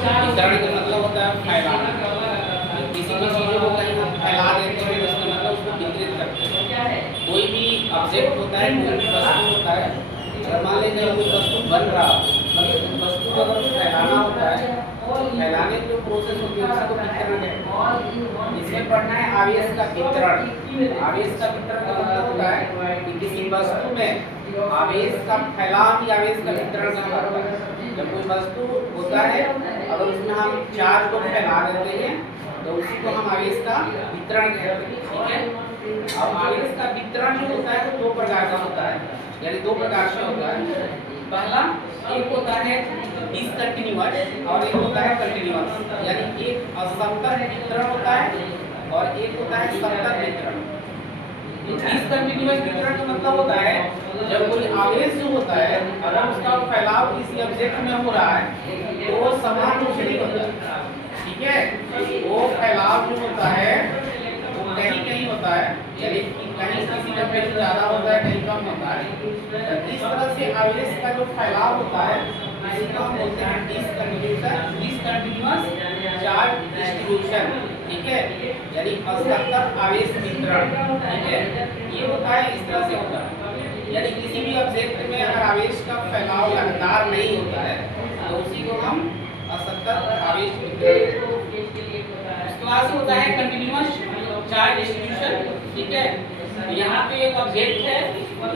वितरण का मतलब होता है फैलाना। किसी भी चीज़ों को कहीं हम फैला देते हैं उसका मतलब उसको वितरित करते हैं। कोई भी ऑब्जेक्ट होता है, कोई भी वस्तु होता है, अगर मान लीजिए कोई वस्तु बन रहा हो, मतलब वस्तु को अगर फैलाना होता है, फैलाने की जो प्रोसेस होती है उसको वितरण कहते हैं। इसमें पढ़ना है आवेश का वितरण। आवेश का वितरण का मतलब होता है कि किसी वस्तु में आवेश का फैलाव ही आवेश का वितरण कहलाता है। जब कोई वस्तु होता है अगर उसमें हम चार्ज को फैला देते हैं तो उसी को हम आवेश का वितरण कहते हैं। ठीक है। अब आवेश का वितरण जो होता है वो दो प्रकार का होता है, यानी दो प्रकार से होता है। पहला एक होता है डिसकंटिन्यूअस और एक होता है कंटिन्यूअस, यानी एक असंतत वितरण होता है और एक होता है संतत वितरण। डिसकंटिन्यूअस वितरण का मतलब होता है जब कोई आवेश जो होता है अगर उसका फैलाव किसी ऑब्जेक्ट में हो रहा है तो वो समान रूप से नहीं होता। ठीक है। वो फैलाव जो होता है वो कहीं कहीं होता है, यानी कहीं किसी टेम्परेचर ज़्यादा होता है, कहीं कम होता है। इस तरह से आवेश का जो फैलाव होता है इसी को हम बोलते हैं डिसकंटिन्यूअस चार्ज डिस्ट्रीब्यूशन। ठीक है, यानी असंतत आवेश वितरण। ठीक है, ये होता है इस तरह से होता है, यानी किसी भी ऑब्जेक्ट में अगर आवेश का फैलाव लगातार नहीं होता है तो उसी को हम असंतत आवेश वितरण। उसके बाद होता है कंटिन्यूअस चार्ज डिस्ट्रीब्यूशन। ठीक है, यहाँ पे एक ऑब्जेक्ट है,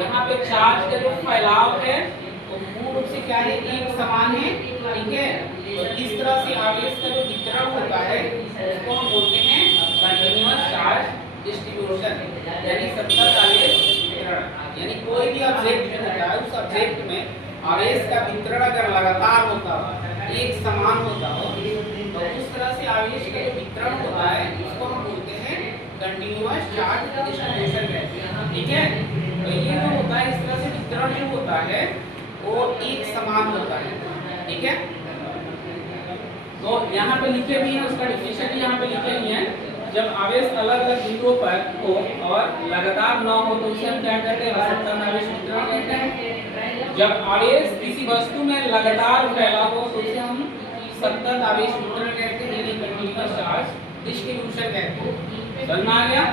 यहाँ पे चार्ज का जो फैलाव है वो मूल रूप से क्या है, एक समान है। ठीक है, तो इस तरह से आवेश का जो वितरण होता है उसको हम बोलते हैं कंटिन्यूअस चार्ज डिस्ट्रीब्यूशन, यानी सतत आवेश वितरण। यानी कोई भी ऑब्जेक्ट जो होता है उस ऑब्जेक्ट में आवेश का वितरण अगर लगातार होता हो, एक समान होता हो, तो उस तरह से आवेश का जो वितरण होता है उसको हम बोलते हैं कंटिन्यूअस चार्ज डिस्ट्रीब्यूशन कहते हैं। ठीक है, तो ये जो होता है इस तरह से वितरण जो होता है वो एक समान होता है। ठीक है, तो यहाँ पे लिखे भी हैं, उसका डिफिनेशन भी यहाँ पे लिखे भी हैं। जब आवेश अलग अलग बिंदुओं पर हो और लगातार न हो तो उसे हम क्या कहते हैं, असंतत आवेश वितरण कहते हैं। जब आवेश किसी वस्तु में लगातार फैला हो तो उसे हम सतत आवेश वितरण कहते हैं, यानी कंटिन्यूअस चार्ज डिस्ट्रीब्यूशन कहते हैं। समझ में आ गया?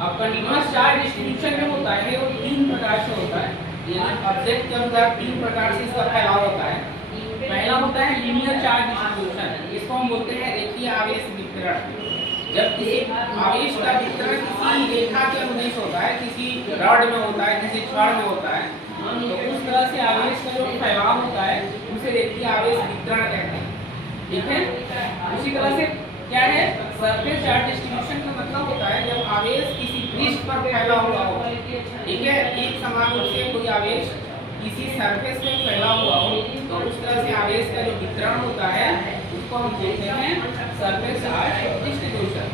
अब कंटिन्यूअस चार्ज डिस्ट्रीब्यूशन जो होता है वो तीन प्रकार से होता है, यानी ऑब्जेक्ट के अंदर तीन प्रकार से इसका फैलाव होता है। पहला होता है लीनियर चार्ज डिस्ट्रीब्यूशन, इसको हम बोलते हैं रेखीय आवेश वितरण। जब किसी आवेश का वितरण किसी रेखा के अनुदेश होता है, किसी रॉड में होता है, किसी छड़ में होता है, तो उस तरह से आवेश का जो फैलाव होता है उसे रेखीय आवेश वितरण कहते हैं। ठीक है, उसी तरह से क्या है, सरफेस चार्ज डिस्ट्रीब्यूशन का मतलब होता है जब आवेश किसी पृष्ठ पर फैला हुआ हो। ठीक है, एक समान रूप से कोई आवेश किसी सरफेस पे फैला हुआ हो तो उस तरह से आवेश का जो वितरण होता है उसको हम बोलते हैं सरफेस चार्ज डिस्ट्रीब्यूशन।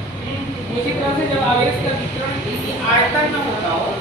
उसी तरह से जब आवेश का वितरण किसी आयतन में होता हो